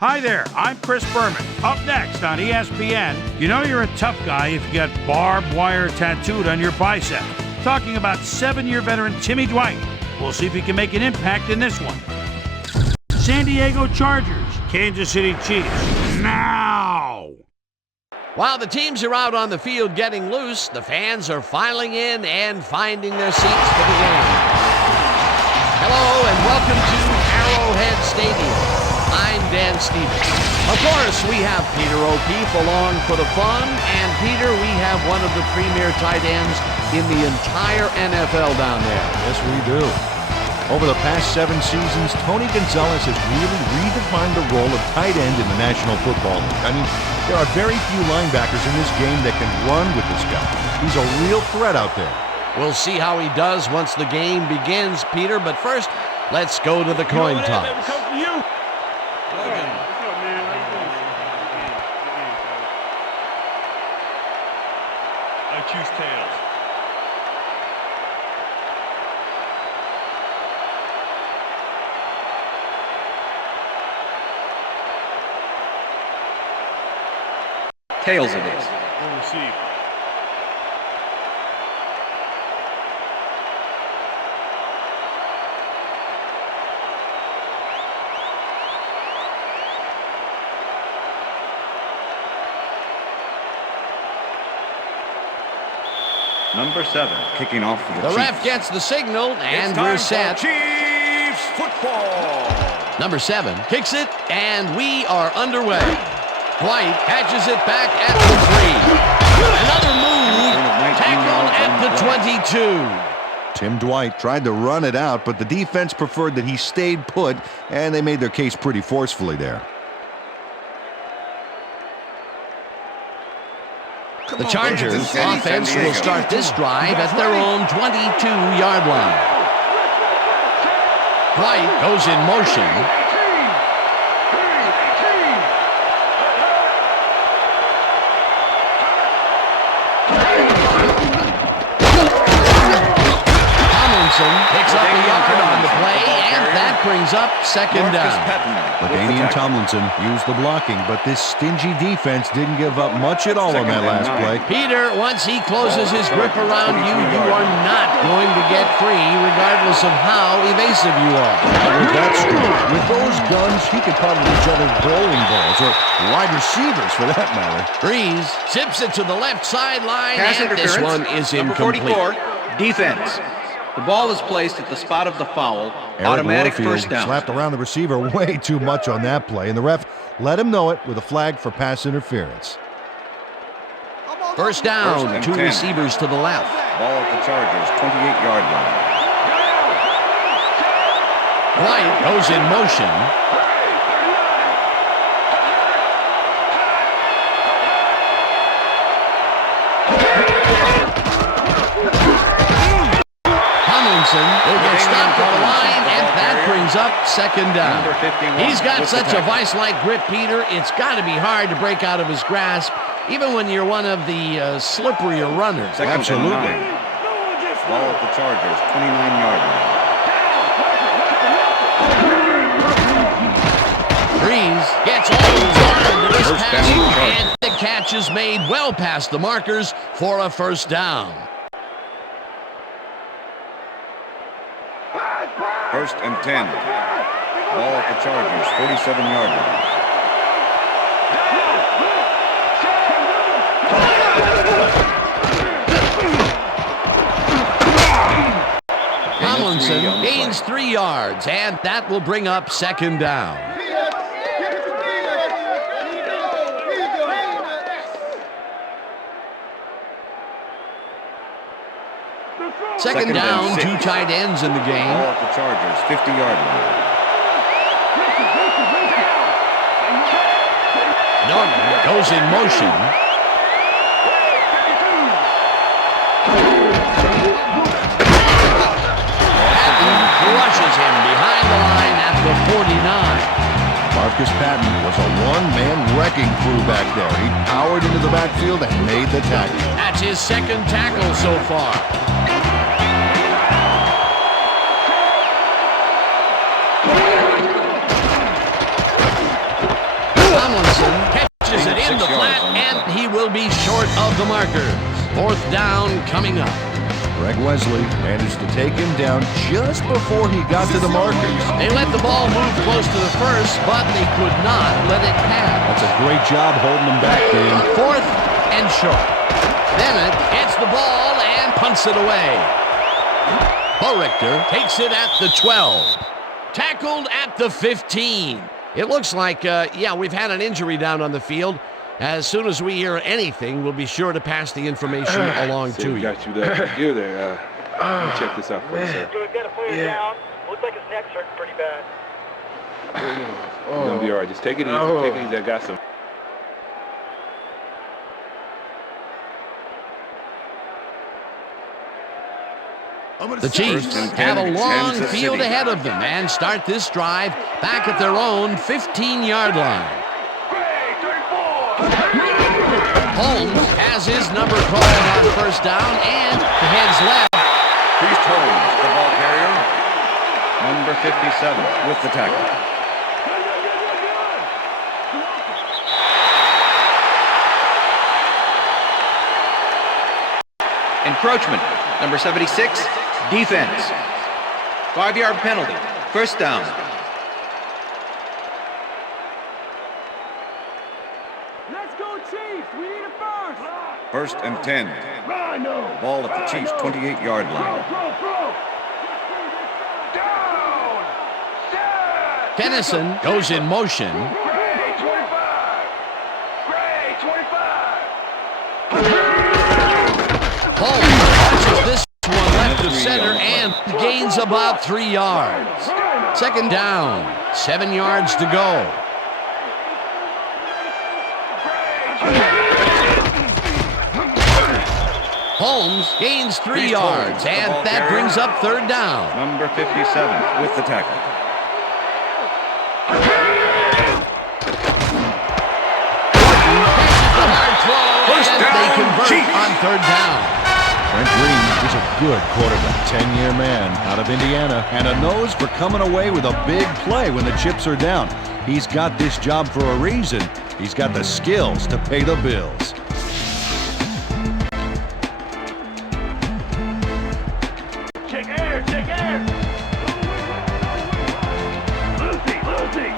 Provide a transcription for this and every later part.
Hi there, I'm Chris Berman. Up next on ESPN, you know you're a tough guy if you got barbed wire tattooed on your bicep. Talking about 7-year veteran Timmy Dwight. We'll see if he can make an impact in this one. San Diego Chargers, Kansas City Chiefs. Now! While the teams are out on the field getting loose, the fans are filing in and finding their seats for the game. Hello and welcome to Arrowhead Stadium. I'm Dan Stevens. Of course, we have Peter O'Keefe along for the fun, and Peter, we have one of the premier tight ends in the entire NFL down there. Yes, we do. Over the past 7 seasons, Tony Gonzalez has really redefined the role of tight end in the National Football League. I mean, there are very few linebackers in this game that can run with this guy. He's a real threat out there. We'll see how he does once the game begins, Peter, but first, let's go to the coin toss. I choose tails. Tails it is. We'll receive. Number 7, kicking off for the Chiefs. The ref gets the signal, and we're set. Chiefs football. Number 7 kicks it, and we are underway. White catches it back at the 3. Another move, tackled at the 22. Tim Dwight tried to run it out, but the defense preferred that he stayed put, and they made their case pretty forcefully there. The Chargers offense will start this drive at their own 22-yard line. White goes in motion. Picks up a yard on the play, and that brings up second down. LaDainian Tomlinson used the blocking, but this stingy defense didn't give up much at all on that last play. Peter, once he closes his grip around you, you are not going to get free, regardless of how evasive you are. That's true. With those guns, he could probably juggle bowling balls, or wide receivers for that matter. Breeze zips it to the left sideline, and this one is incomplete. Number 44, defense. The ball is placed at the spot of the foul. Automatic first down. Slapped around the receiver way too much on that play, and the ref let him know it with a flag for pass interference. First down, 2 receivers to the left. Ball at the Chargers, 28-yard line. White goes in motion. Will get stopped at the line, and that brings up second down. He's got such a vice-like grip, Peter, it's got to be hard to break out of his grasp, even when you're one of the slipperier runners. Absolutely. Ball at the Chargers, 29-yard line. Breeze gets all the this pass, and the catch is made well past the markers for a first down. First and 10. Ball at the Chargers, 47-yard line. Tomlinson gains 3 yards, and that will bring up second down. Second down, 2 tight ends in the game. Ball at the Chargers, 50-yard line. Norton goes in motion. Patton crushes him behind the line at the 49. Marcus Patton was a one-man wrecking crew back there. He powered into the backfield and made the tackle. That's his second tackle so far. of the markers. Fourth down coming up. Greg Wesley managed to take him down just before he got to the markers. They let the ball move close to the first, but they could not let it pass. That's a great job holding him back, Dan. Fourth and short. Bennett gets the ball and punts it away. Richter takes it at the 12. Tackled at the 15. It looks like, we've had an injury down on the field. As soon as we hear anything, we'll be sure to pass the information along to you. Got you there. You're there. Let me check this out for you, sir. We've got to put it down. Looks like his neck's hurting pretty bad. You're going to be all right. Just take it easy. Take it easy. I got some. The Chiefs have a long field ahead of them and start this drive back at their own 15-yard line. Holmes has his number called on first down and heads left. Priest Holmes, the ball carrier. Number 57 with the tackle. Encroachment. Number 76, defense. 5-yard penalty. First down. Let's go, Chiefs. We need a first. First and 10. Ball at the Chiefs' 28-yard line. Tennyson goes in motion. Holmes watches this one left to center and gains about 3 yards. Second down, 7 yards to go. Holmes gains 3 yards, and that brings up third down. Number 57 with the tackle. The hard throw, and they convert on third down. Trent Green is a good quarterback, 10-year man out of Indiana, and a nose for coming away with a big play when the chips are down. He's got this job for a reason. He's got the skills to pay the bills. Check air. Lucy.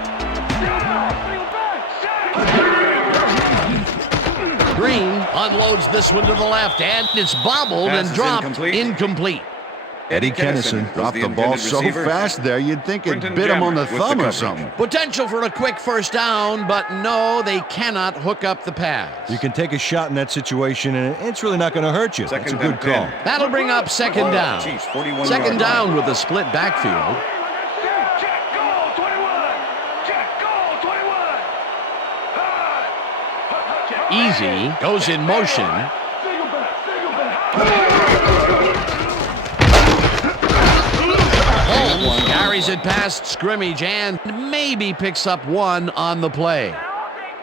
Green unloads this one to the left, and it's bobbled Pass and is dropped incomplete. Eddie Kennison dropped the ball so fast there, you'd think it bit him on the thumb or something. Potential for a quick first down, but no, they cannot hook up the pass. You can take a shot in that situation, and it's really not going to hurt you. That's a good call. That'll bring up second down. Chiefs, 41 Second yard down line. with a split backfield. Check goal 21. Easy goes in motion. Single back. Holmes carries it past scrimmage and maybe picks up one on the play.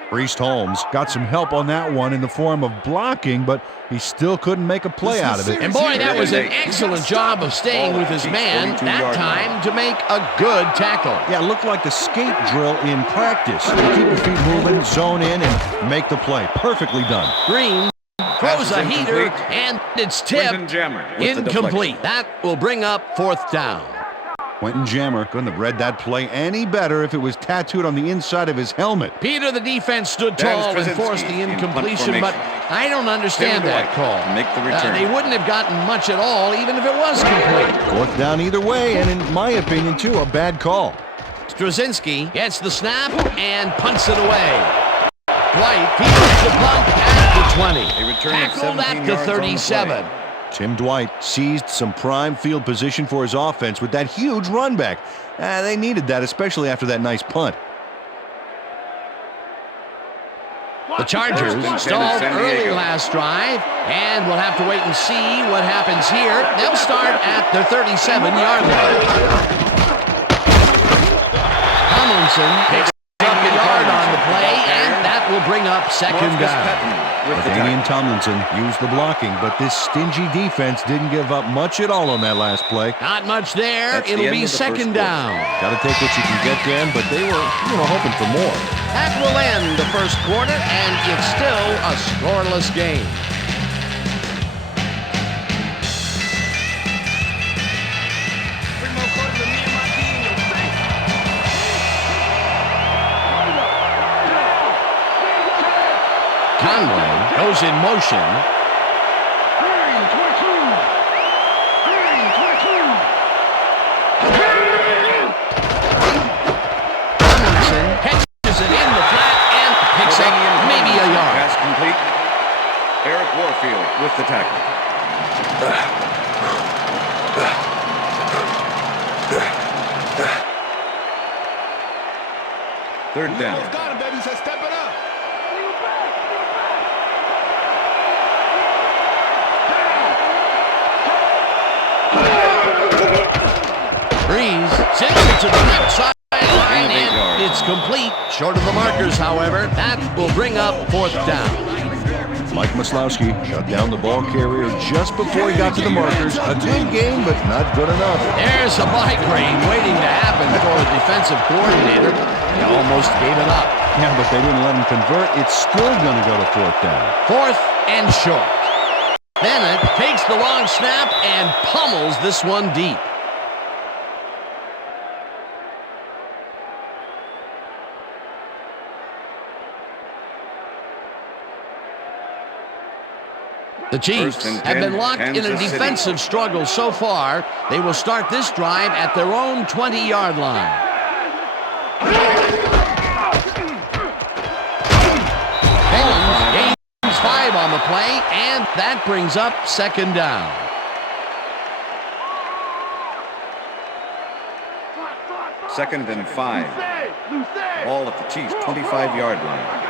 Priest Holmes got some help on that one in the form of blocking, but he still couldn't make a play out of it. And boy, that was an excellent job of staying with his man that time to make a good tackle. Yeah, it looked like the skate drill in practice. You keep your feet moving, zone in, and make the play. Perfectly done. Green throws a heater, and it's tipped incomplete. That will bring up fourth down. Quentin Jammer couldn't have read that play any better if it was tattooed on the inside of his helmet. Peter, the defense, stood tall and forced the incompletion, but I don't understand that call. Make the return. They wouldn't have gotten much at all, even if it was complete. Fourth down either way, and in my opinion, too, a bad call. Straczynski gets the snap and punts it away. Dwight keeps the punt at the 20. Tackled at the 37. Tim Dwight seized some prime field position for his offense with that huge run back. They needed that, especially after that nice punt. The Chargers stalled early last drive, and we'll have to wait and see what happens here. They'll start at their 37-yard line. Tomlinson picks up a yard on the play, and that will bring up second down. Damian Tomlinson used the blocking, but this stingy defense didn't give up much at all on that last play. Not much there. It'll be second down. Got to take what you can get, Dan, but they were hoping for more. That will end the first quarter, and it's still a scoreless game. Conway goes in motion. Tomlinson catches it in the flat and picks up maybe a yard. Pass complete. Eric Warfield with the tackle. Third down. Got him, baby. Said step it up. Breeze sends it to the left side, and it's complete. Short of the markers, however. That will bring up fourth down. Mike Maslowski shut down the ball carrier just before he got to the markers. A good game, but not good enough. There's a migraine waiting to happen for the defensive coordinator. He almost gave it up. Yeah, but they didn't let him convert. It's still going to go to fourth down. Fourth and short. Bennett takes the long snap and pummels this one deep. The Chiefs have been locked in a defensive struggle so far. They will start this drive at their own 20-yard line. Holmes gains 5 on the play, and that brings up second down. Second and 5. Ball at the Chiefs' 25-yard line.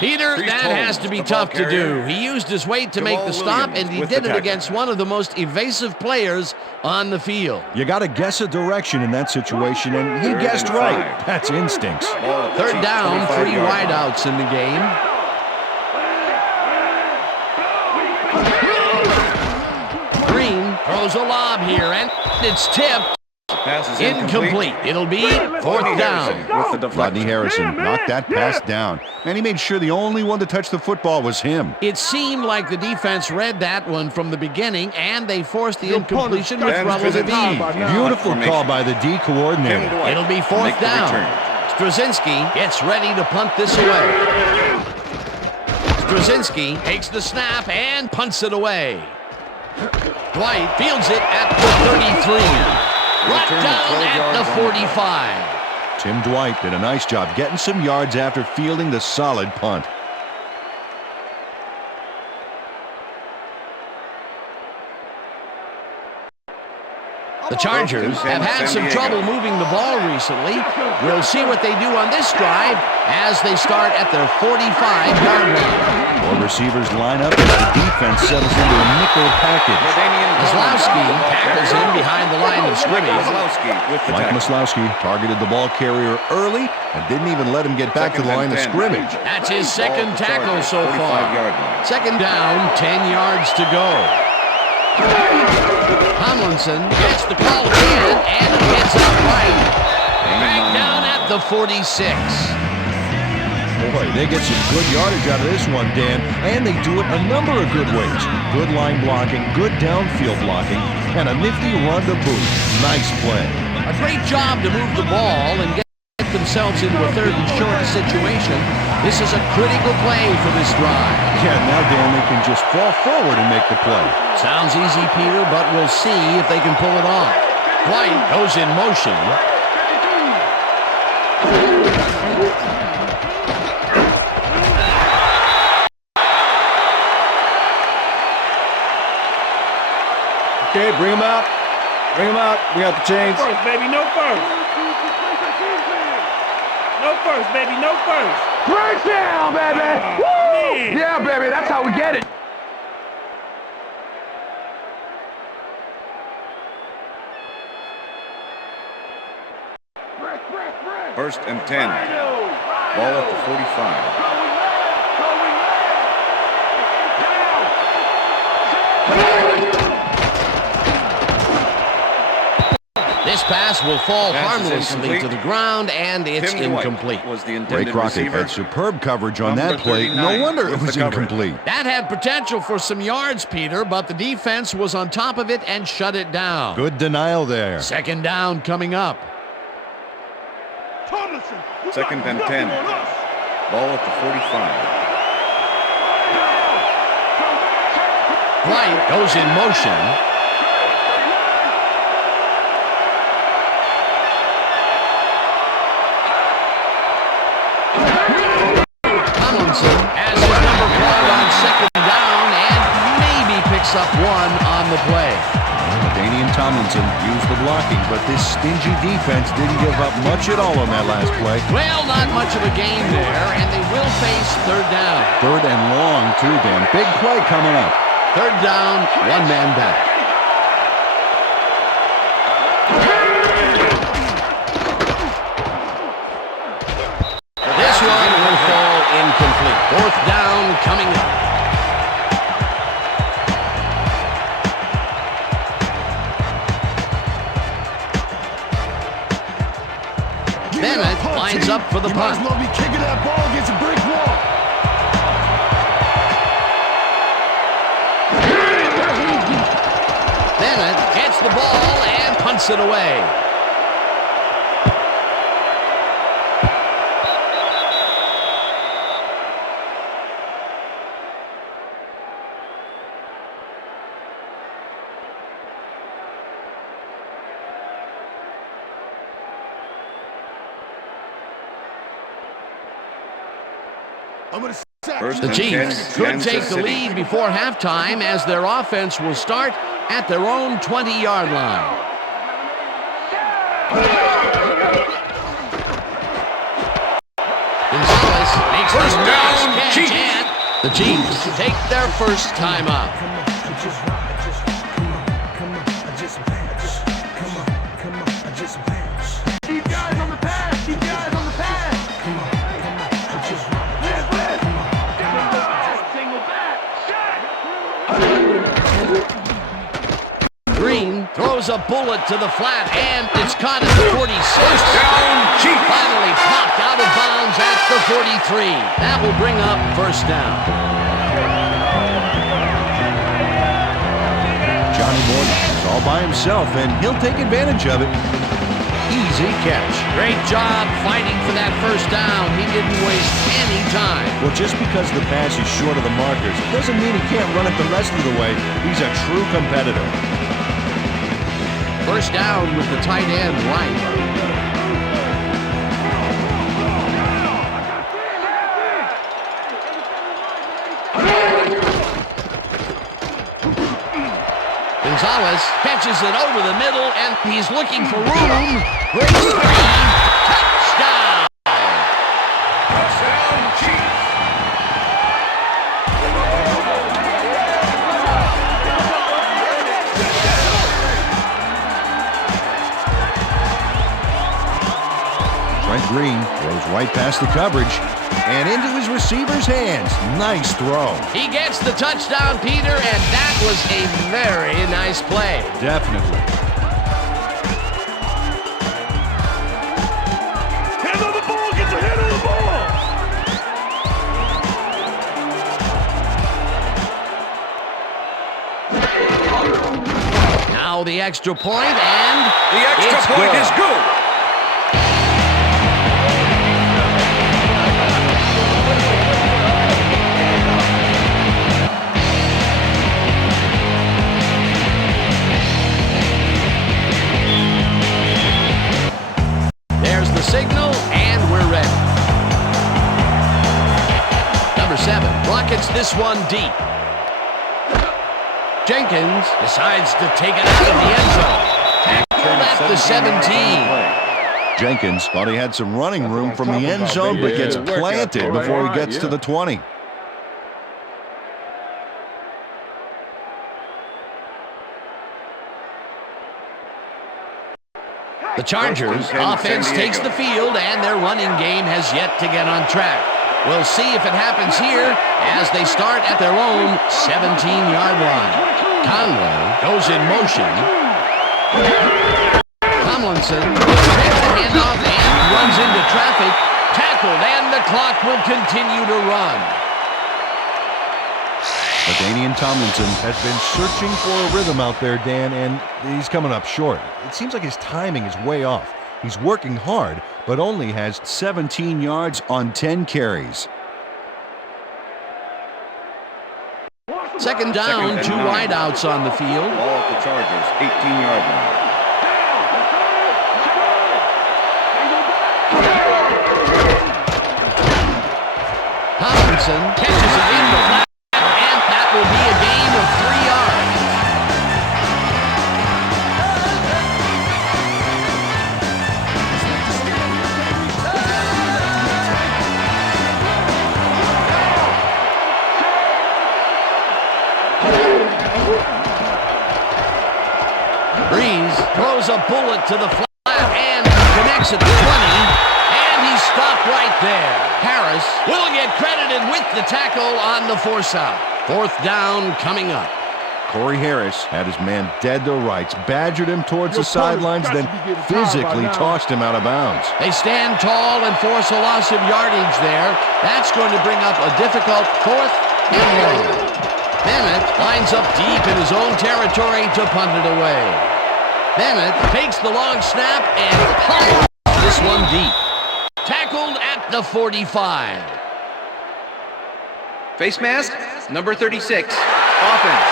Peter, that has to be tough to do. He used his weight to make the stop, and he did it against one of the most evasive players on the field. You got to guess a direction in that situation, and he guessed right. That's instincts. Third down, 3 wideouts in the game. Green throws a lob here, and it's tipped. Incomplete. It'll be fourth down. Rodney Harrison knocked that pass down, and he made sure the only one to touch the football was him. It seemed like the defense read that one from the beginning, and they forced the incompletion with relative ease. Beautiful call by the D coordinator. It'll be fourth down. Straczynski gets ready to punt this away. Straczynski takes the snap and punts it away. Dwight fields it at the 33. Right down at the 45. Tim Dwight did a nice job getting some yards after fielding the solid punt. The Chargers have had some trouble moving the ball recently. We'll see what they do on this drive as they start at their 45-yard line. Four receivers line up as the defense settles into a nickel package. Maslowski tackles him behind the line of scrimmage. Mike Maslowski targeted the ball carrier early and didn't even let him get back to the line of scrimmage. That's his second tackle so far. Second down, 10 yards to go. Tomlinson gets the call again, and he gets up right. Back down at the 46. Boy, they get some good yardage out of this one, Dan, and they do it a number of good ways. Good line blocking, good downfield blocking, and a nifty run to boot. Nice play. A great job to move the ball and get themselves into a third and short situation. This is a critical play for this drive. Yeah, now, Dan, they can just fall forward and make the play. Sounds easy, Peter, but we'll see if they can pull it off. White goes in motion. Okay, bring him out. Bring him out. We got the chains. First, baby, no first. No first, baby, no first. First down, baby. Woo! Yeah, baby, that's how we get it. First and 10. Ball at the 45. This pass will fall Pass is harmlessly incomplete. to the ground, and it's Tim Dwight incomplete. was the Ray intended Crockett receiver. had superb coverage on Number that play. 39 No wonder it with was the coverage. incomplete. That had potential for some yards, Peter, but the defense was on top of it and shut it down. Good denial there. Second down coming up. Tomlinson, you got Second and nothing 10. on us. Ball at the 45. White goes in motion. Tomlinson has his number called on second down and maybe picks up one on the play. Danian Tomlinson used the blocking, but this stingy defense didn't give up much at all on that last play. Well, not much of a gain there, and they will face third down. Third and long, too, Dan. Big play coming up. Third down, one man back. This one will fall incomplete. Fourth down coming up. Bennett lines up for the punt. well be kicking that ball against a brick wall. Bennett gets the ball and punts it away. First The and Chiefs 10, could Kansas take the City. lead before halftime as their offense will start at their own 20-yard line. Gonzalez makes the First down, catch, Chiefs. and the Chiefs take their first time out. Keep guys on the pass. Keep guys on the pass. Single back. Shot. Green throws a bullet to the flat, and it's caught at the 46. Down, Chiefs. Finally popped out of bounds at the 43. That will bring up first down. Johnny Morgan is all by himself, and he'll take advantage of it. Easy catch. Great job fighting for that first down. He didn't waste any time. Well, just because the pass is short of the markers, it doesn't mean he can't run it the rest of the way. He's a true competitor. First down with the tight end, Wright. Gonzalez catches it over the middle, and he's looking for room. Great screen. Touchdown! Touchdown, Chiefs. Trent Green throws right past the coverage and into his receiver's hands. Nice throw. He gets the touchdown, Peter, and that was a very nice play. Definitely. Hand on the ball. Get your hand on the ball. Now the extra point, and The extra it's point good. is good. There's the signal, and we're ready. Number 7 rockets this one deep. Jenkins decides to take it out of the end zone. Tackled at the 17. Jenkins thought he had some running room from the end zone, but gets planted before he gets to the 20. The Chargers offense takes the field, and their running game has yet to get on track. We'll see if it happens here as they start at their own 17-yard line. Conway goes in motion. Tomlinson takes the handoff and runs into traffic. Tackled, and the clock will continue to run. LaDainian Tomlinson has been searching for a rhythm out there, Dan, and he's coming up short. It seems like his timing is way off. He's working hard, but only has 17 yards on 10 carries. Second down, two wideouts on the field. Ball at the Chargers, 18-yard line. Tomlinson catches it in the flat, and that will be a gain of 3 yards. Breeze throws a bullet to the flat and connects at the 20, and he's stopped right there. Harris will get credited with the tackle on the force out. Fourth down coming up. Corey Harris had his man dead to rights, badgered him towards the sidelines, then physically tossed him out of bounds. They stand tall and force a loss of yardage there. That's going to bring up a difficult 4th and long. Bennett lines up deep in his own territory to punt it away. Bennett takes the long snap and pumps this one deep. Tackled at the 45. Face mask, number 36. Offense.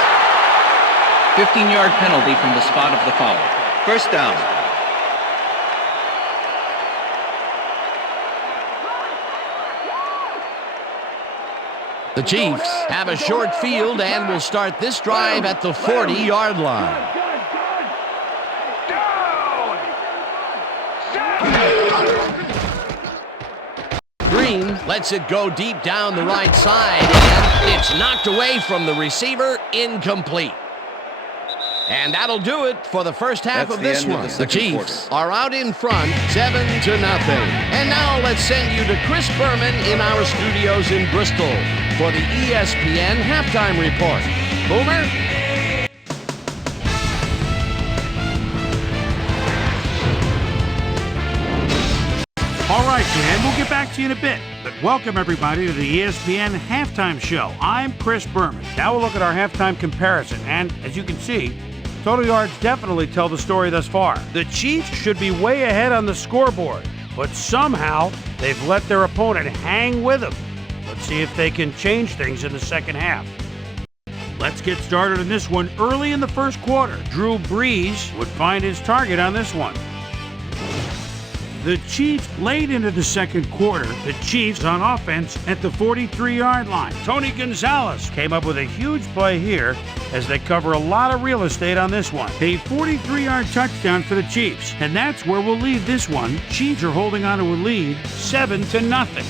15-yard penalty from the spot of the foul. First down. The Chiefs have a short field and will start this drive at the 40-yard line. Green lets it go deep down the right side, and it's knocked away from the receiver, incomplete. And that'll do it for the first half of this one. The Chiefs are out in front, 7-0. And now let's send you to Chris Berman in our studios in Bristol for the ESPN Halftime Report. Boomer? All right, Dan, we'll get back to you in a bit. But welcome, everybody, to the ESPN Halftime Show. I'm Chris Berman. Now we'll look at our halftime comparison. And as you can see, total yards definitely tell the story thus far. The Chiefs should be way ahead on the scoreboard, but somehow they've let their opponent hang with them. Let's see if they can change things in the second half. Let's get started in this one early in the first quarter. Drew Brees would find his target on this one. The Chiefs late into the second quarter. The Chiefs on offense at the 43-yard line. Tony Gonzalez came up with a huge play here as they cover a lot of real estate on this one. A 43-yard touchdown for the Chiefs, and that's where we'll leave this one. Chiefs are holding on to a lead, 7-0.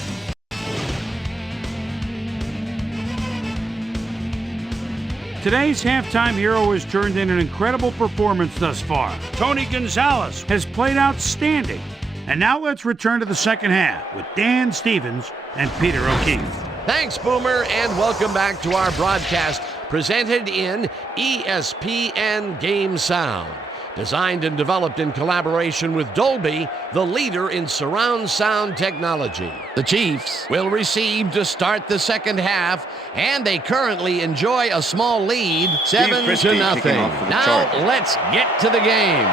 Today's halftime hero has turned in an incredible performance thus far. Tony Gonzalez has played outstanding. And now let's return to the second half with Dan Stevens and Peter O'Keefe. Thanks, Boomer, and welcome back to our broadcast presented in ESPN Game Sound. Designed and developed in collaboration with Dolby, the leader in surround sound technology. The Chiefs will receive to start the second half, and they currently enjoy a small lead, 7-0. Now let's get to the game.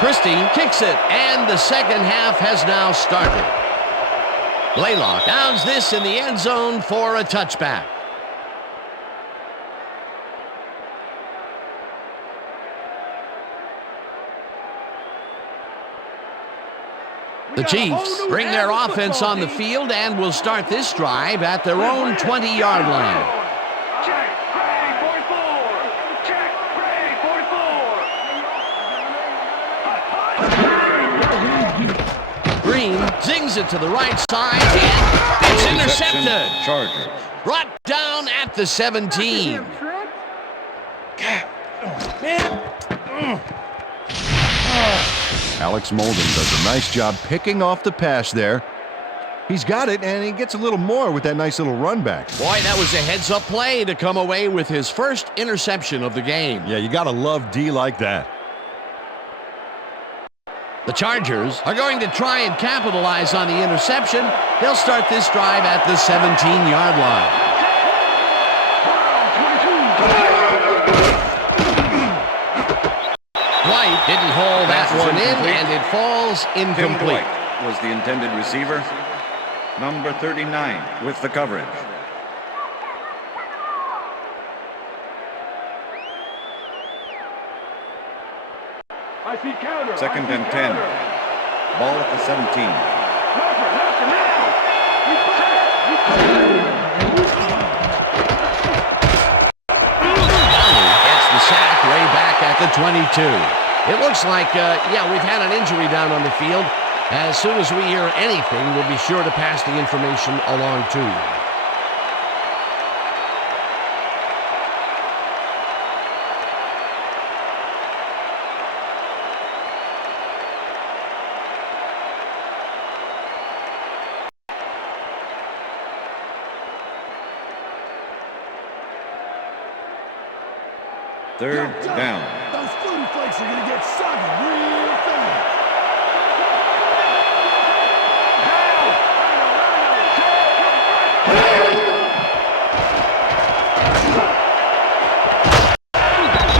Christie kicks it, and the second half has now started. Blaylock downs this in the end zone for a touchback. The Chiefs bring their offense on the field and will start this drive at their own 20-yard line. Green zings it to the right side, and it's intercepted. Chargers. Brought down at the 17. Alex Molden does a nice job picking off the pass there. He's got it, and he gets a little more with that nice little run back. Boy, that was a heads-up play to come away with his first interception of the game. Yeah, you got to love D like that. The Chargers are going to try and capitalize on the interception. They'll start this drive at the 17-yard line. White didn't hold that one in, and it falls incomplete. Tim Dwight was the intended receiver. Number 39 with the coverage. I see counter. Second and 10. Ball at the 17. Gets the sack way back at the 22. It looks like, we've had an injury down on the field. As soon as we hear anything, we'll be sure to pass the information along to you. Third down. Those fruity flakes are gonna get soggy real fast.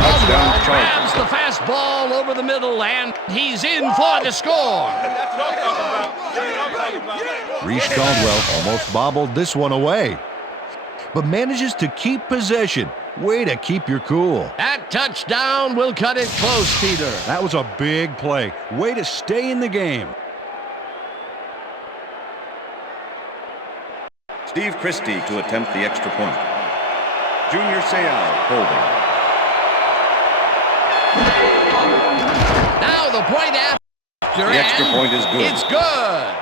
Touchdown Chargers. Grabs the fastball over the middle, and he's in for the score. Reese Caldwell almost bobbled this one away, but manages to keep possession. Way to keep your cool. That touchdown will cut it close, Peter. That was a big play. Way to stay in the game. Steve Christie to attempt the extra point. Junior Seau holding. Now the point after. The extra point is good. It's good.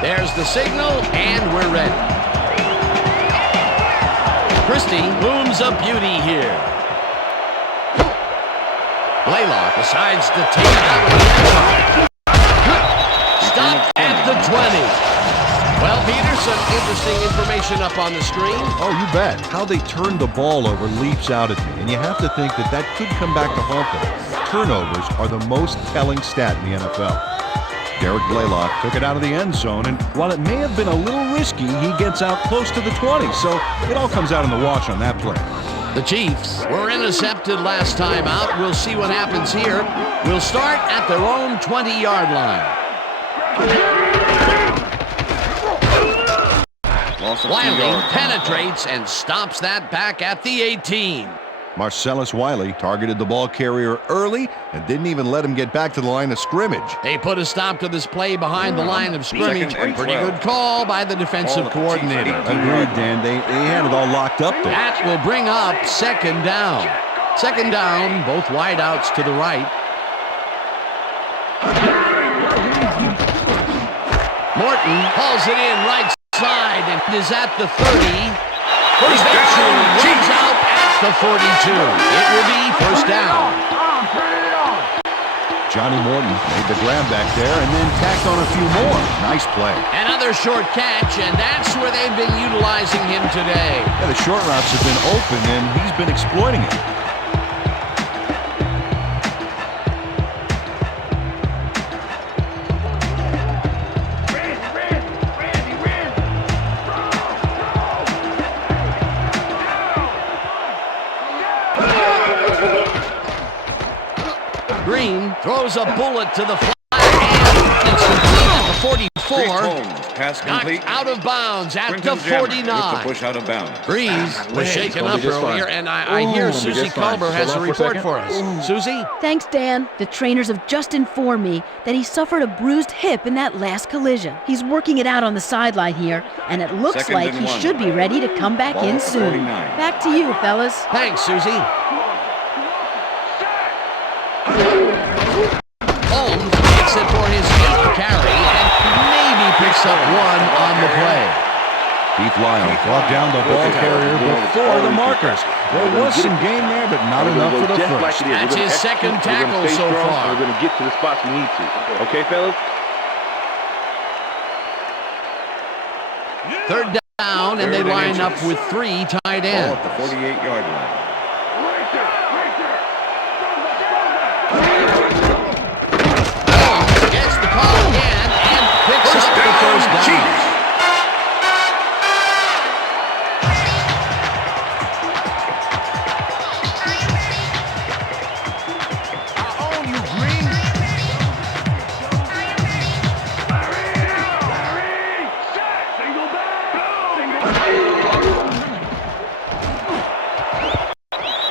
There's the signal, and we're ready. Christie booms a beauty here. Blaylock decides to take it out of the end zone. Stop at the 20. Well, Peter, some interesting information up on the screen. Oh, you bet. How they turned the ball over leaps out at me, and you have to think that that could come back to haunt them. Turnovers are the most telling stat in the NFL. Derek Blaylock took it out of the end zone, and while it may have been a little risky, he gets out close to the 20, so it all comes out in the wash on that play. The Chiefs were intercepted last time out. We'll see what happens here. We'll start at their own 20-yard line. Wiley penetrates and stops that back at the 18. Marcellus Wiley targeted the ball carrier early and didn't even let him get back to the line of scrimmage. They put a stop to this play behind the line of scrimmage. Second and Pretty 12. good call by the defensive coordinator. Agreed, Dan. They had it all locked up there. That will bring up second down. Second down, both wideouts to the right. Morton hauls it in right side and is at the 30. First down, runs out at the 42. It will be first down. Johnny Morton made the grab back there and then tacked on a few more. Nice play. Another short catch, and that's where they've been utilizing him today. Yeah, the short routes have been open, and he's been exploiting it. Green throws a bullet to the fly, and it's complete at the 44. Pass complete. Knocked out of bounds at Brinton the Jammer 49. with the push out of bounds. Breeze was shaken up earlier, and I hear Susie Culber has a report for us. Susie? Thanks, Dan. The trainers have just informed me that he suffered a bruised hip in that last collision. He's working it out on the sideline here, and it looks Second like and he one. should be ready to come back Ball in at soon. 49. Back to you, fellas. Thanks, Susie. Holmes makes it for his 8th carry and picks up 1 on the play. Keith Lyle brought down the ball carrier before the markers. There was some gain there, but not enough for the first. That's his second tackle so far. We're going to get to the spots we need to. Okay, fellas? Third down, and they line up with 3 tight ends. Ball at the 48-yard line. Gets the call again and picks up the first down.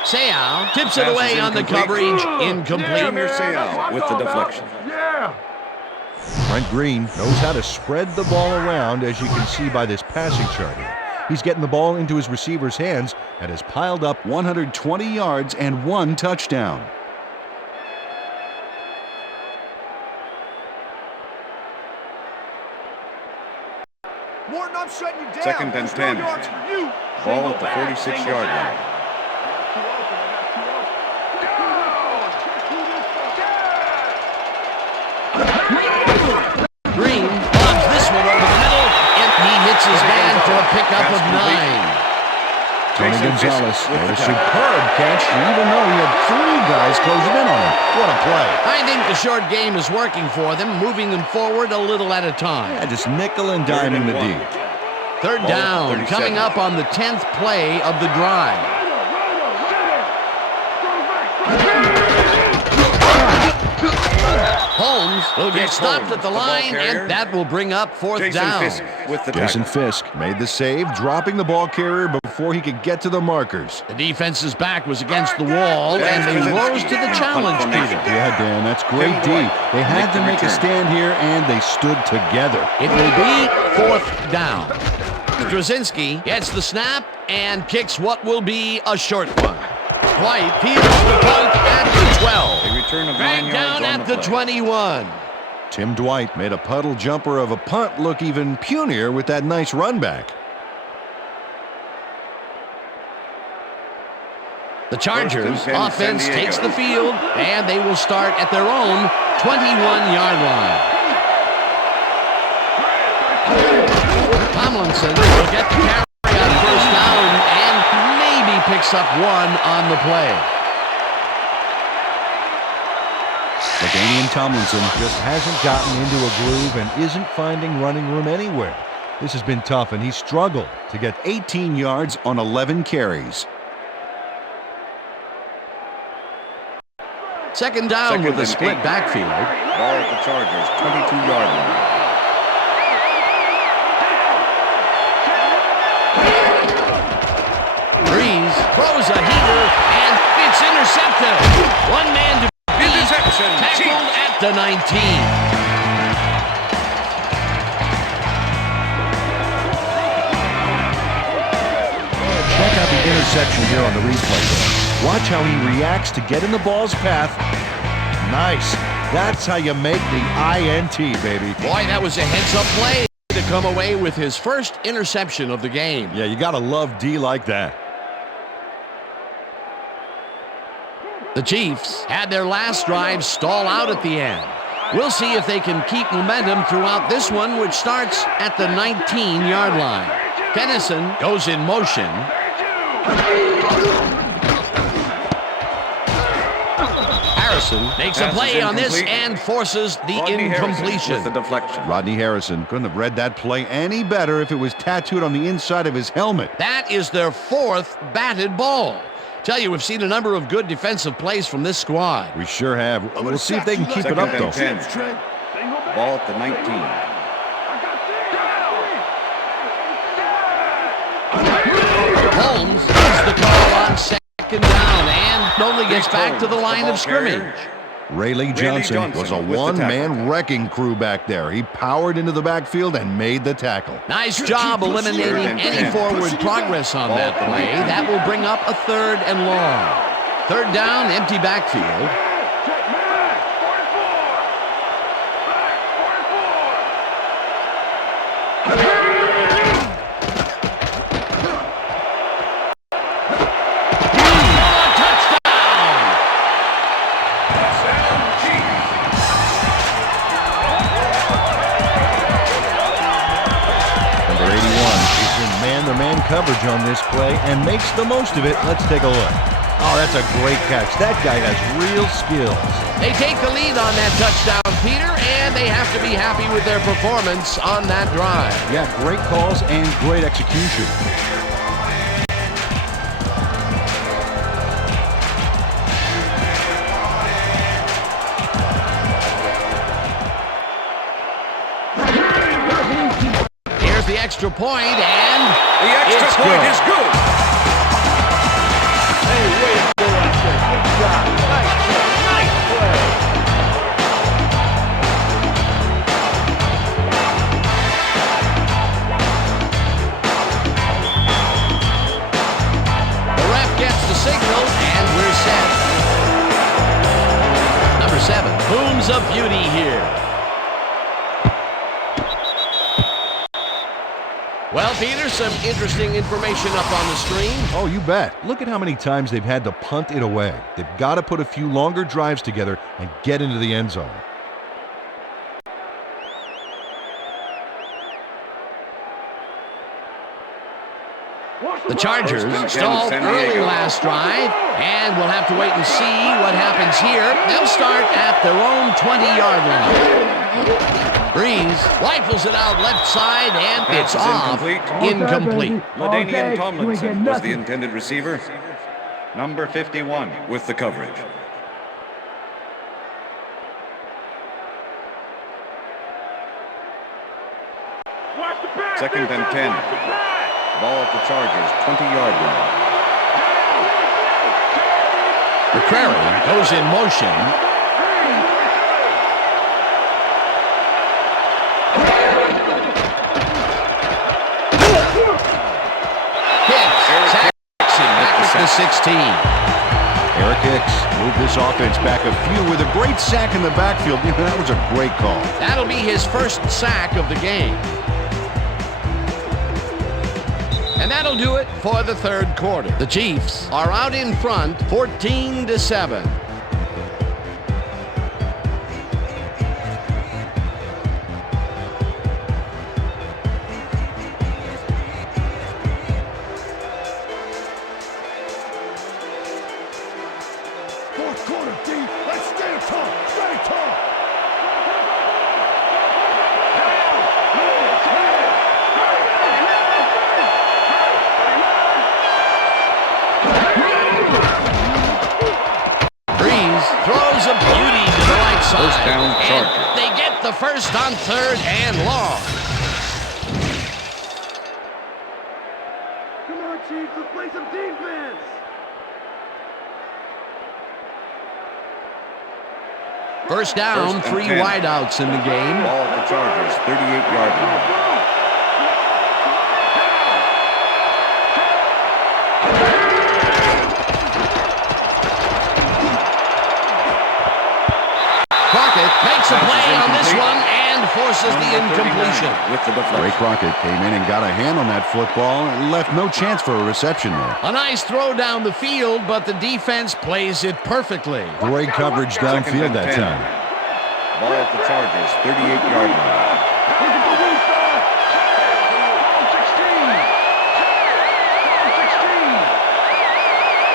Sayal tips it away on the coverage. Incomplete. Junior Sayal with the deflection. Brent Green knows how to spread the ball around, as you can see by this passing chart here. He's getting the ball into his receiver's hands and has piled up 120 yards and 1 touchdown. Morton, I'm shutting you down. Second and 10. Ball at the 46-yard line. Green lobs this one over the middle, and he hits his man for a pickup of 9. Tony Gonzalez made a superb catch, even though he had 3 guys closing in on him. What a play. I think the short game is working for them, moving them forward a little at a time. Yeah, just nickel and diming the D. Third down, coming up on the 10th play of the drive. Holmes will get stopped at the line, and that will bring up 4th down. Jason Fisk made the save, dropping the ball carrier before he could get to the markers. The defense's back was against the wall, and they rose to the challenge, Peter. Yeah, Dan, that's great D. They had to make a stand here, and they stood together. It will be 4th down. Straczynski gets the snap and kicks what will be a short one. White fields the punt at the 12. A return of 9 Dragged yards down on at the 21. Tim Dwight made a puddle jumper of a punt look even punier with that nice run back. The Chargers offense takes the field, and they will start at their own 21-yard line. Tomlinson will get the carry on first down and maybe picks up 1 on the play. LaDainian Tomlinson just hasn't gotten into a groove and isn't finding running room anywhere. This has been tough, and he struggled to get 18 yards on 11 carries. Second down with a split backfield. Ball at the Chargers, 22-yard line. Breeze throws a heater, and it's intercepted. 1 man to beat. Tackled at the 19. Check out the interception here on the replay. Watch how he reacts to get in the ball's path. Nice. That's how you make the INT, baby. Boy, that was a heads-up play to come away with his first interception of the game. Yeah, you gotta love D like that. The Chiefs had their last drive stall out at the end. We'll see if they can keep momentum throughout this one, which starts at the 19-yard line. Tennyson goes in motion. Harrison makes a play on this and forces the incompletion. With the deflection. Rodney Harrison couldn't have read that play any better if it was tattooed on the inside of his helmet. That is their 4th batted ball. Tell you, we've seen a number of good defensive plays from this squad. We sure have. We'll see if they can keep it up, though. 10. Ball at the 19. Holmes gets the call on second down and only gets back to the line of scrimmage. Rayleigh Johnson was a one-man wrecking crew back there. He powered into the backfield and made the tackle. Nice job eliminating any forward progress on that play. That will bring up a 3rd and long. 3rd down, empty backfield. on this play and makes the most of it. Let's take a look. Oh, that's a great catch. That guy has real skills. They take the lead on that touchdown, Peter, and they have to be happy with their performance on that drive. Yeah, great calls and great execution. Here's the extra point, and the extra point is good. Hey, way to go out there. Good job. Nice play. Nice play. the ref gets the signal, and we're set. Number 7, booms of beauty here. Well, Peter, some interesting information up on the screen. Oh, you bet. Look at how many times they've had to punt it away. They've got to put a few longer drives together and get into the end zone. The Chargers stalled early last drive, and we'll have to wait and see what happens here. They'll start at their own 20-yard line. Breeze rifles it out left side, and it's off. Incomplete. LaDainian Tomlinson was the intended receiver. Number 51 with the coverage. Second and 10. Ball at the Chargers, 20-yard line. McCrary goes in motion. The 16. Eric Hicks moved this offense back a few with a great sack in the backfield. That was a great call. That'll be his first sack of the game. And that'll do it for the third quarter. The Chiefs are out in front, 14-7. First down, Chargers. They get the first on third and long. Come on, Chiefs, let's play some defense. First down, 3 wideouts in the game. Ball at the Chargers, 38-yard line. Makes a play on this one and forces the incompletion. With the Ray Crockett came in and got a hand on that football and left no chance for a reception there. A nice throw down the field, but the defense plays it perfectly. Great coverage downfield that time. Ball at the Chargers, 38-yard line.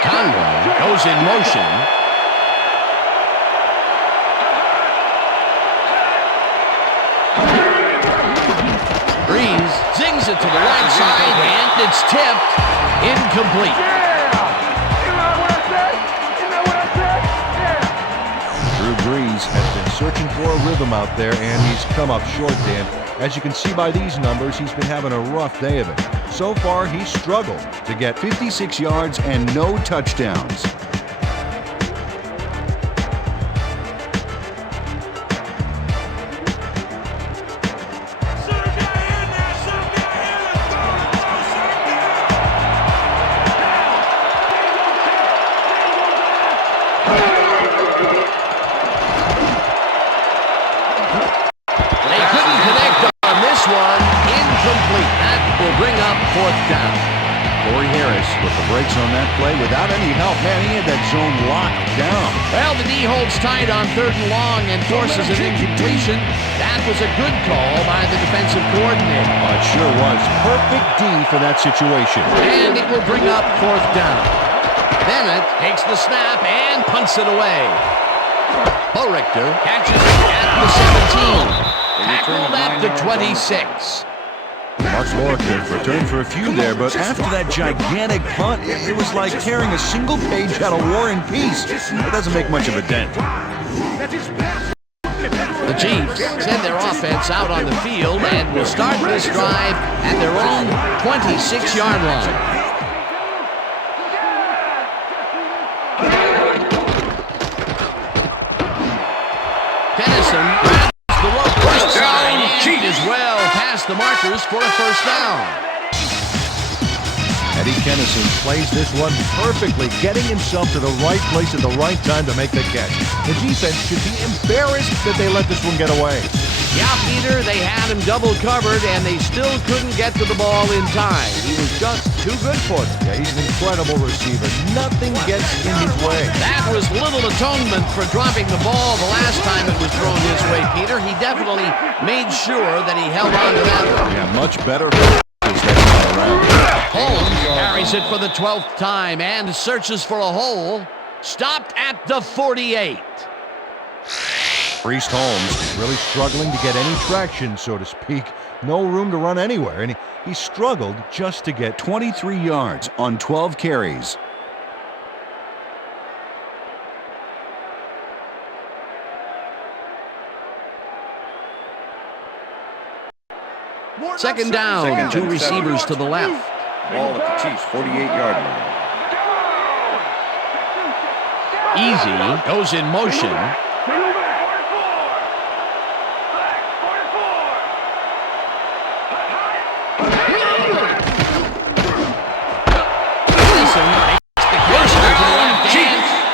Conway goes in motion. Breeze zings it to the right side, and it's tipped. Incomplete. Drew Brees has been searching for a rhythm out there, and he's come up short, Dan. As you can see by these numbers, he's been having a rough day of it. So far, he's struggled to get 56 yards and no touchdowns. On that play without any help, man, he had that zone locked down. Well, Well, the D holds tight on 3rd and long and forces an incompletion. That was a good call by the defensive coordinator. It sure was. Perfect D for that situation. And it will bring up 4th down. Bennett takes the snap and punts it away. Richter catches it at the 17. Tackled at the 26. Mark Lorick returned for a few there, but after that gigantic punt, it was like tearing a single page out of War and Peace. It doesn't make much of a dent. The Chiefs send their offense out on the field and will start this drive at their own 26-yard line. Kennison grabs the rope right side and is well past the markers for a 1st down. Eddie Kennison plays this one perfectly, getting himself to the right place at the right time to make the catch. The defense should be embarrassed that they let this one get away. Yeah, Peter, they had him double covered, and they still couldn't get to the ball in time. He was just too good for them. Yeah, he's an incredible receiver. Nothing gets in his way. That was little atonement for dropping the ball the last time it was thrown his way, Peter. He definitely made sure that he held on to that one. Yeah, much better around. Holmes carries it for the 12th time and searches for a hole. Stopped at the 48. Priest Holmes really struggling to get any traction, so to speak. No room to run anywhere, and he struggled just to get 23 yards on 12 carries. Second down, 2 receivers to the left. Ball at the Chiefs' 48-yard line. Easy goes in motion.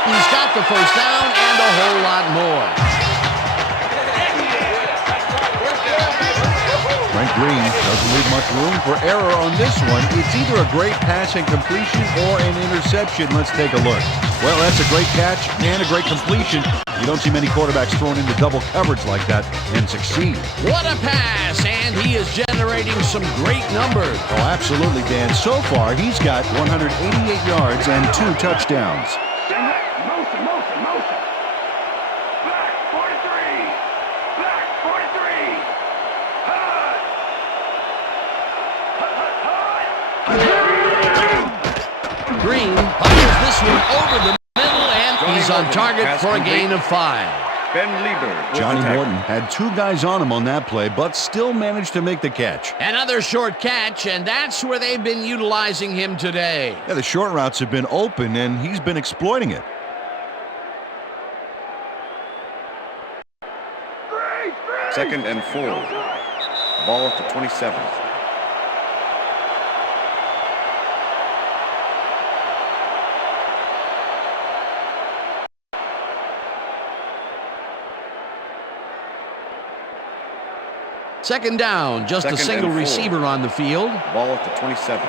He's got the 1st down and a whole lot more. Frank Green doesn't leave much room for error on this one. It's either a great pass and completion or an interception. Let's take a look. Well, that's a great catch and a great completion. You don't see many quarterbacks thrown into double coverage like that and succeed. What a pass, and he is generating some great numbers. Oh, absolutely, Dan. So far, he's got 188 yards and 2 touchdowns. Green fires this one over the middle, and he's on target for a gain of 5. Ben Lieber. Johnny Morton had 2 guys on him on that play, but still managed to make the catch. Another short catch, and that's where they've been utilizing him today. Yeah, the short routes have been open, and he's been exploiting it. Second and 4. Ball at the 27. Second down, just a single receiver on the field. Ball at the 27.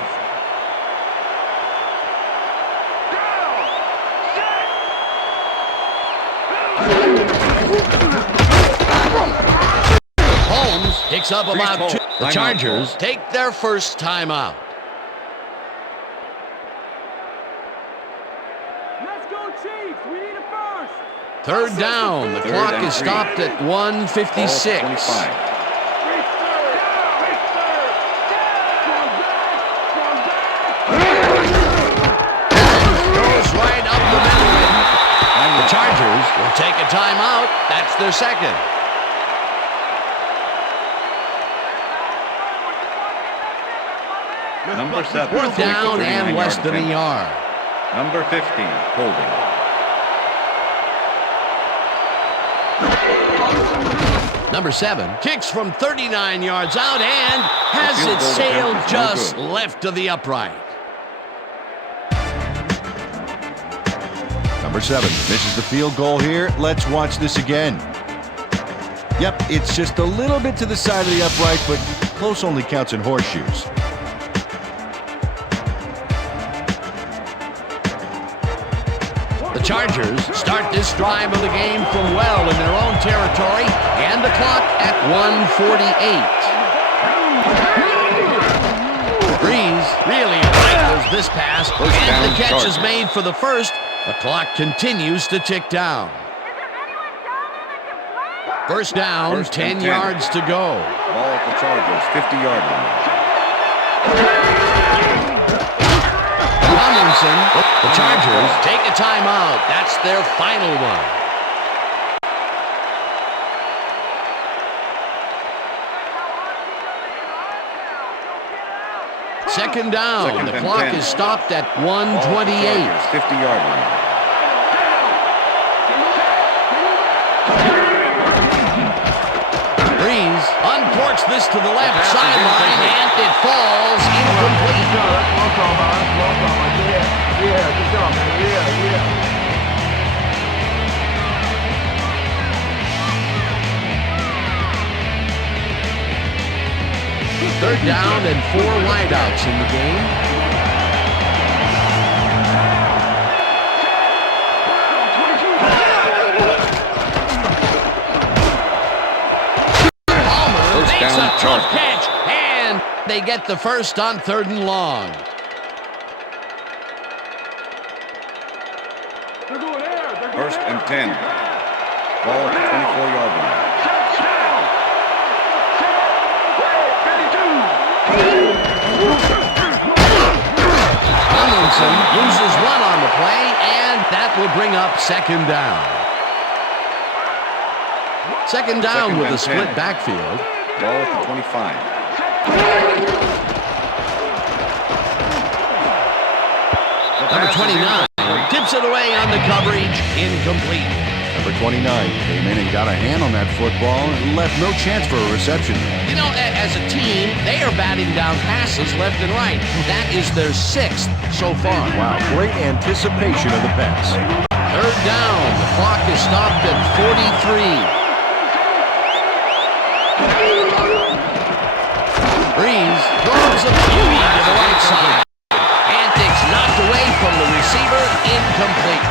Holmes picks up about 2. The Chargers take their first timeout. Let's go, Chiefs. We need a first. 3rd down. The clock is stopped at 1:56. The Chargers will take a timeout. That's their second. Number 7. 4th down and less than a yard. Number 15, holding. Number 7 kicks from 39 yards out and has it sailed just left of the upright. Number 7 misses the field goal here. Let's watch this again. Yep, it's just a little bit to the side of the upright, but close only counts in horseshoes. The Chargers start this drive of the game from well in their own territory, and the clock at 1:48. Breeze really rifles this pass, and the catch is made for the first. The clock continues to tick down. First down, 10 yards to go. Ball at the Chargers, 50-yard line. Tomlinson, the Chargers take a timeout. That's their final one. Second down. The clock 10. is stopped at 1:28. 50-yard line. Breeze uncorks this to the left sideline, and it falls incomplete. Third down and 4 wideouts in the game. Palmer makes a tough catch, and they get the first on 3rd and long. First and 10. Ball at the 24-yard line. Tomlinson loses one on the play, and that will bring up second down. Second down with a split backfield. Ball at the 25. Number 29 tips it away on the coverage, incomplete. Number 29 came in and got a hand on that football and left no chance for a reception. You know, as a team, they are batting down passes left and right. That is their 6th so far. Wow, great anticipation of the pass. Third down. The clock is stopped at 43. Breeze throws a beauty to the right side. Antics knocked away from the receiver, incomplete.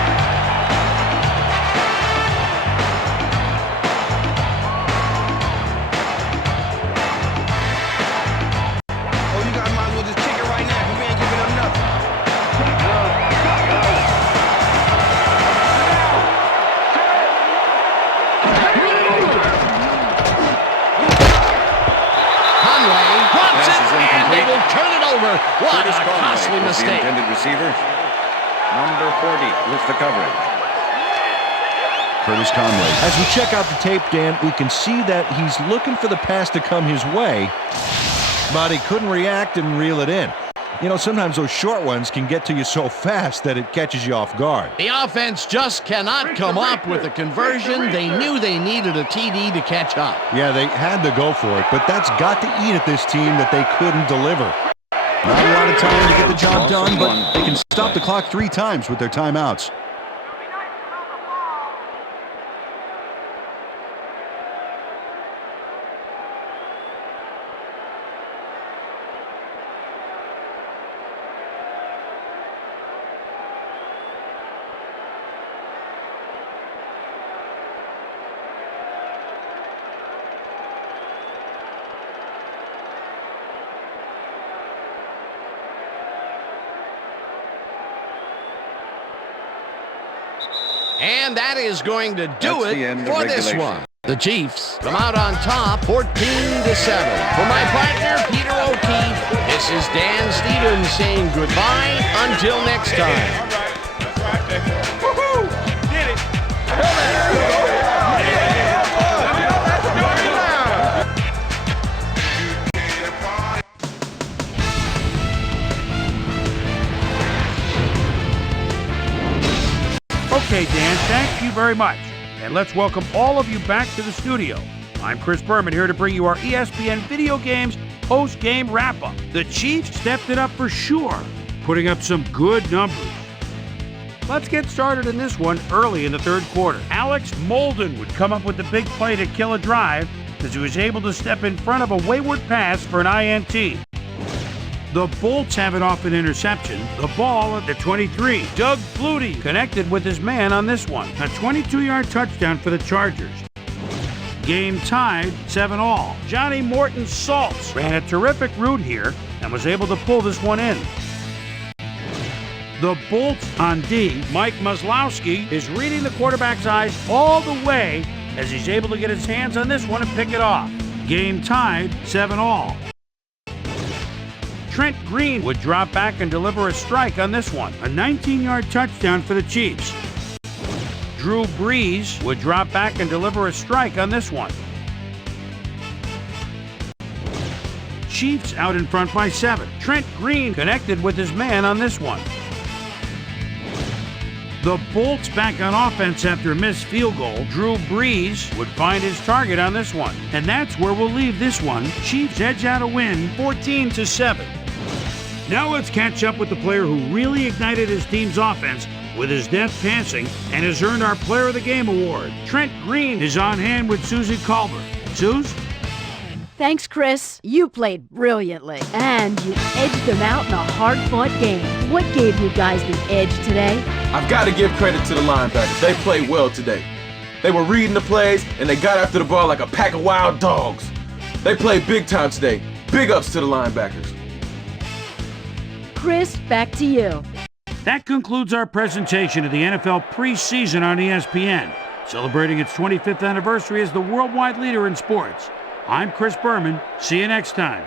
What a costly mistake. The intended receiver. Number 40 with the coverage. Curtis Conway. As we check out the tape, Dan, we can see that he's looking for the pass to come his way, but he couldn't react and reel it in. You know, sometimes those short ones can get to you so fast that it catches you off guard. The offense just cannot come up with a conversion. They knew they needed a TD to catch up. Yeah, they had to go for it, but that's got to eat at this team that they couldn't deliver. Not a lot of time to get the job done, but they can stop the clock 3 times with their timeouts. And that is going to do it for this one. The Chiefs come out on top 14-7. For my partner, Peter O'Keefe, this is Dan Stevens saying goodbye until next time. Woohoo! Did it! Okay, Dan, thank you very much. And let's welcome all of you back to the studio. I'm Chris Berman here to bring you our ESPN Video Games post-game wrap-up. The Chiefs stepped it up for sure, putting up some good numbers. Let's get started in this one early in the third quarter. Alex Molden would come up with the big play to kill a drive as he was able to step in front of a wayward pass for an INT. The Bolts have it off an interception. The ball at the 23. Doug Flutie connected with his man on this one. A 22-yard touchdown for the Chargers. Game tied 7-all. Johnny Morton Saltz ran a terrific route here and was able to pull this one in. The Bolts on D. Mike Muslowski is reading the quarterback's eyes all the way as he's able to get his hands on this one and pick it off. Game tied 7-all. Trent Green would drop back and deliver a strike on this one. A 19-yard touchdown for the Chiefs. Drew Brees would drop back and deliver a strike on this one. Chiefs out in front by 7. Trent Green connected with his man on this one. The Bolts back on offense after a missed field goal. Drew Brees would find his target on this one. And that's where we'll leave this one. Chiefs edge out a win 14-7. Now let's catch up with the player who really ignited his team's offense with his deft passing and has earned our Player of the Game award. Trent Green is on hand with Susie Culver. Suze? Thanks, Chris. You played brilliantly. And you edged them out in a hard-fought game. What gave you guys the edge today? I've got to give credit to the linebackers. They played well today. They were reading the plays, and they got after the ball like a pack of wild dogs. They played big time today. Big ups to the linebackers. Chris, back to you. That concludes our presentation of the NFL preseason on ESPN, celebrating its 25th anniversary as the worldwide leader in sports. I'm Chris Berman. See you next time.